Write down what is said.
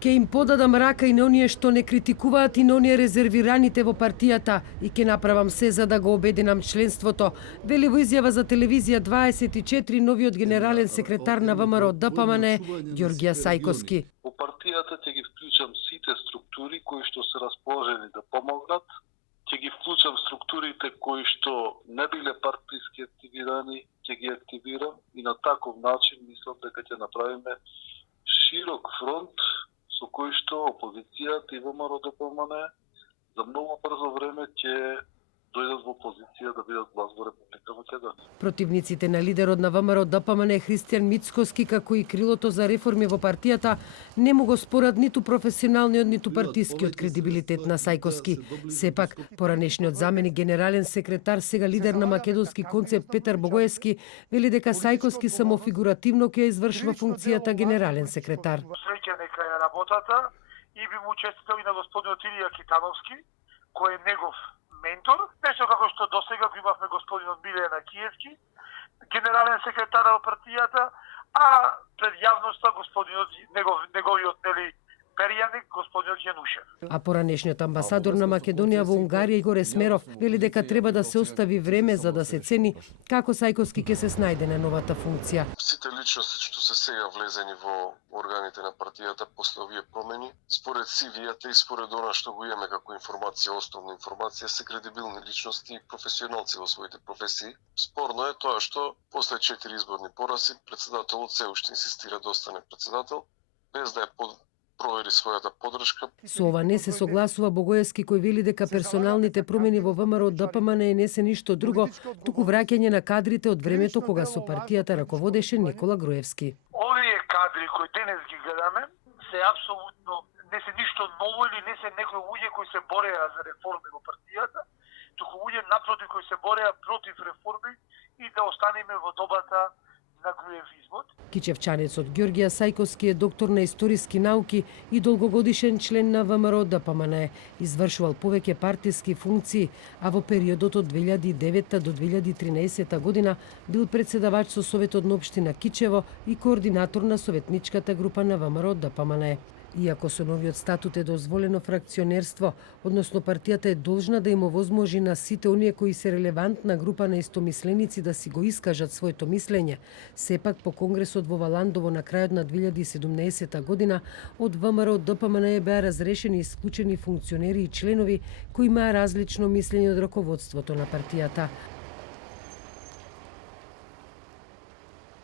Ке им подадам рака и на оние што не критикуваат и на оние резервираните во партијата и ке направам се за да го обединам членството, вели во изјава за телевизија 24 новиот генерален секретар на ВМРО ДПМН Ѓорѓија Сајковски. Во партијата ќе ги вклучам сите структури кои што се расположени да помогнат, ќе ги вклучам структурите кои што не биле партиски активирани, ќе ги активирам и на таков начин мислам дека ќе направиме широк фронт со кој што опозицијата и ВМРО ДПМН за многу брзо време ќе дојдат во позиција да бидат власт во Република Македонија. Противниците на лидерот на ВМРО ДПМН Христијан Мицкоски, како и крилото за реформи во партијата, не му го спорат ниту професионалниот, ниту партискиот кредибилитет на Сајковски. Сепак, поранешниот заменик генерален секретар, сега лидер на македонски концепт Петар Богоевски, вели дека Сајковски само фигуративно ќе извршува функцијата генерален секретар. Среќа нека е работата и би му честитал и на господинот Илија Китановски, кој е негов ментор, нешто како што досега го имавме господинот Милена Киевски, генерален секретар во партијата, а пред јавноста господинот неговиот перијаник господинот Јанушев. А поранешниот амбасадор на Македонија во Унгарија Игор Есмеров вели дека треба да се остави време за да се цени како Сајковски ќе се снајде на новата функција. Сите личности што се сега влезени во органите на партијата после овие промени, според CV-ата и според она што го имаме како информација, основна информација, се кредибилни личности и професионалци во своите професии. Спорно е тоа што после 4 изборни порази председателот се уште инсистира да остане председател, без да провери својата поддршка. Со ова не се согласува Богоевски, кој вели дека персоналните промени во ВМРО ДПМН не се ништо друго, туку враќање на кадрите од времето кога со партијата раководеше Никола Груевски. Овие кадри кои денес ги гледаме се апсолутно не се ништо ново или не се некои луѓе кои се бореа за реформи во партијата, туку луѓе напротив кои се бореа против реформи и да останеме во добата на груевизмот. Кичевчанецот Ѓорѓија Сајковски е доктор на историски науки и долгогодишен член на ВМРО ДПМН. Извршувал повеќе партиски функции, а во периодот од 2009 до 2013 година бил председавач со Советот на општина Кичево и координатор на советничката група на ВМРО ДПМН. Иако со новиот статут е дозволено фракционерство, односно партијата е должна да им овозможи на сите оние кои се релевантна група на истомисленици да си го искажат своето мислење, сепак по Конгресот во Валандово на крајот на 2017 година од ВМРО ДПМН беа разрешени и исклучени функционери и членови кои имаа различно мислење од раководството на партијата.